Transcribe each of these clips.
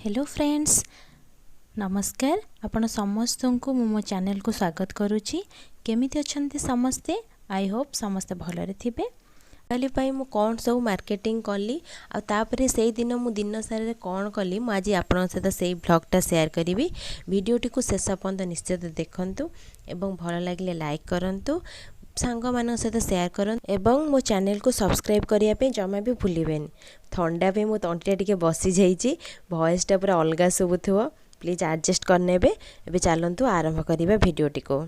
Hello friends नमस्कार आपण समस्त को मो चैनल को स्वागत करुच्ची केमिति अछंती समस्ते आई होप समस्ते भलरे थिबे काली पाई मु कौन सब मार्केटिंग कली आ तापरे से दिन मु दिन सारे कौन कली मु आज आपन सहित से ब्लॉगटा शेयर करी वीडियोटी को शेष पर्यंत निश्चित देखंतु एवं भल लगे लाइक करंतु सांग मान सहित शेयर करन एवं मो चैनल को सब्सक्राइब करिया पे जमा भी भूलिबेन ठंडा पे मो तंटिया टिके बसी जाइए वॉइस टा पूरा अलग शुभुव प्लीज एडजस्ट करनेबे एबे चलंतु आरंभ करिबा वीडियोटी को।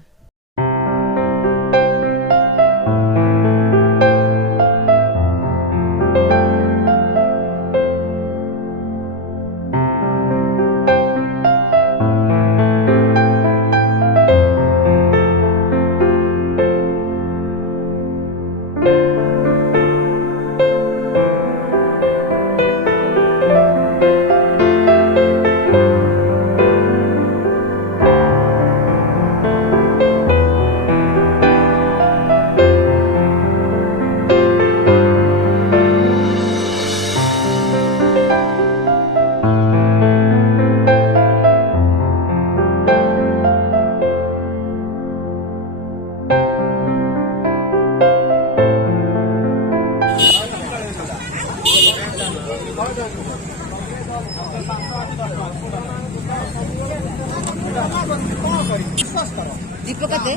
दीपक दे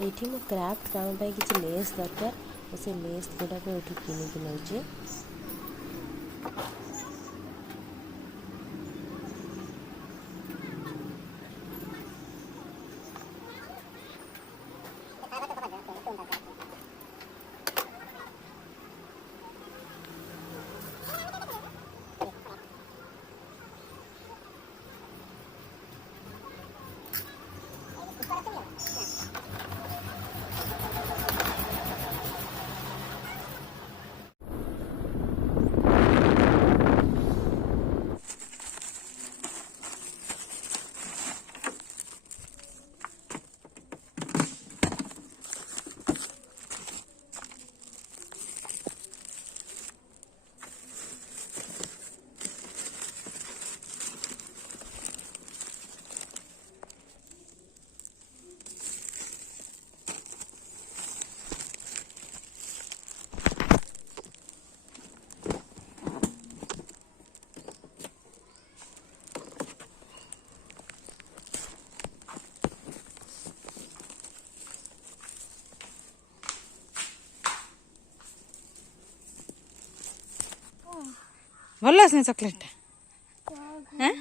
एठी मो क्राफ्ट काम पे किसी लेस दरकार से लेस गुड़ा को एठी किनी कि नउचे भल आस चॉकलेट हाँ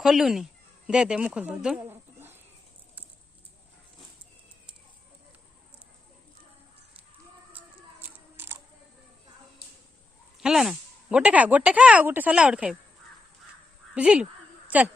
खोलुनी दे दे मु खोल दो है ना गोटे खा गोटे सलाड खाइब बुझिलु चल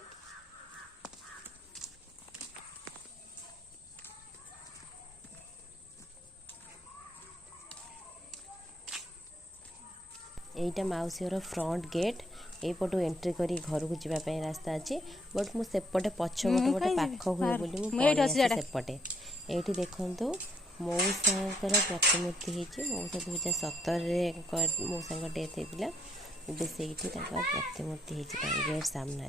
एटा माउसीर फ्रंट गेट एपटू एंट्री करी घर को जावाई रास्ता अच्छे बट मु सेपटे पछ गोटे पाख हुए बोली सेपटे ये देखु मौसाकर प्रतिमूर्ति होती मौसा 2017 मौसा डेथ होता है से प्रतिमूर्ति होती गेट सामने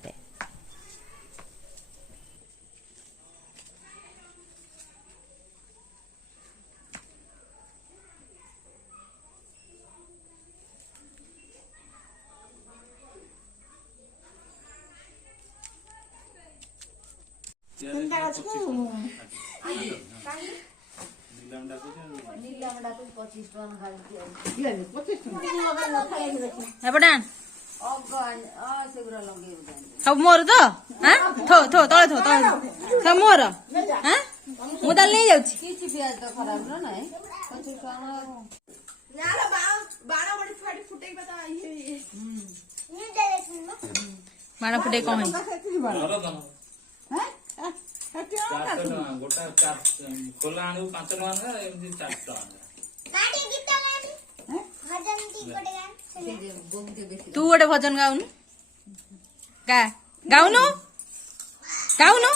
सब मोर तो हाँ थो थो तले थो तले सब मोर हाँ मुदाल नहीं जाउची किछि पियाज तो खराब न नै ବାଣ ଫୁଟେଇ କଣ ଗୋଟା ଖୋଲା ଆଣିବୁ 5 ଟଙ୍କା ଏମିତି 4 ଟଙ୍କା। ତୁ ଗୋଟେ ଭଜନ ଗାଉନୁ ଗାଉନୁ ଗାଉନୁ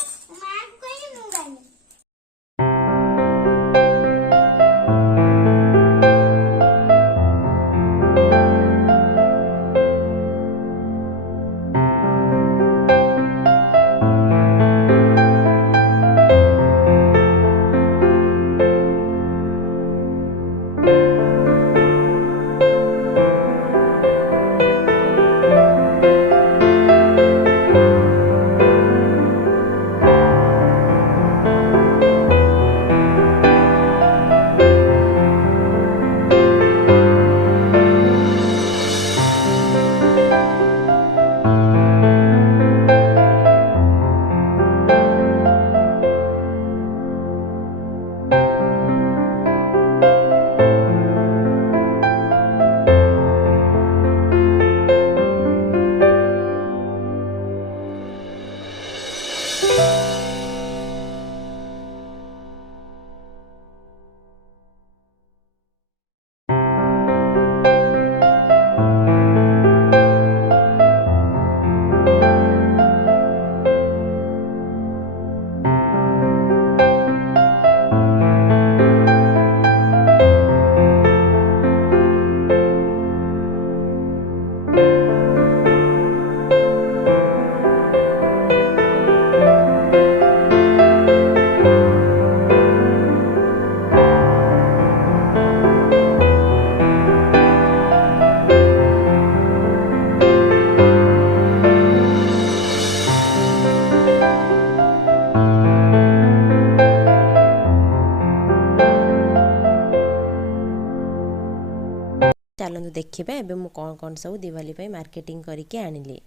ଚାଲନ୍ତୁ ଦେଖିବା ଏବେ ମୁଁ କ'ଣ କ'ଣ ସବୁ ଦିୱାଲି ପାଇଁ ମାର୍କେଟିଂ କରିକି ଆଣିଲି।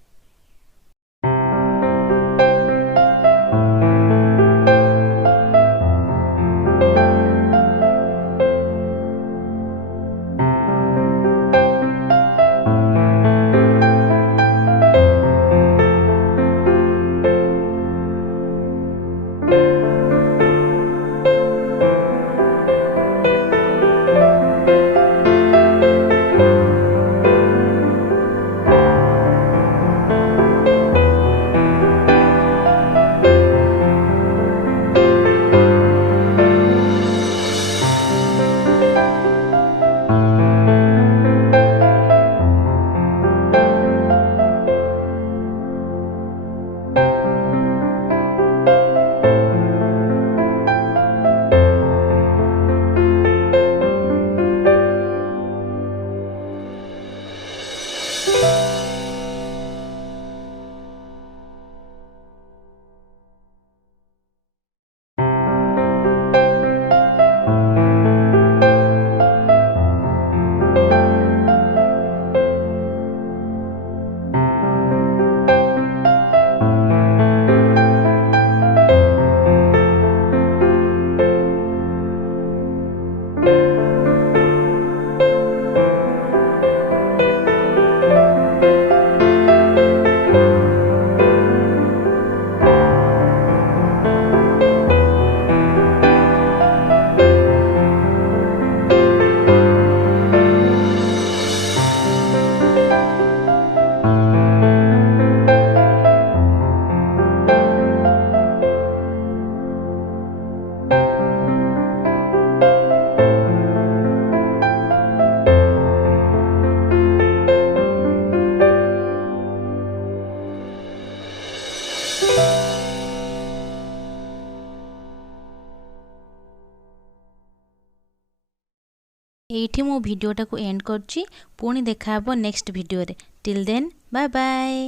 ଏଇଠି ମୁଁ ଭିଡ଼ିଓଟାକୁ ଏଣ୍ଡ କରୁଛି। ପୁଣି ଦେଖାହେବ ନେକ୍ସଟ ଭିଡ଼ିଓରେ। Till then bye bye.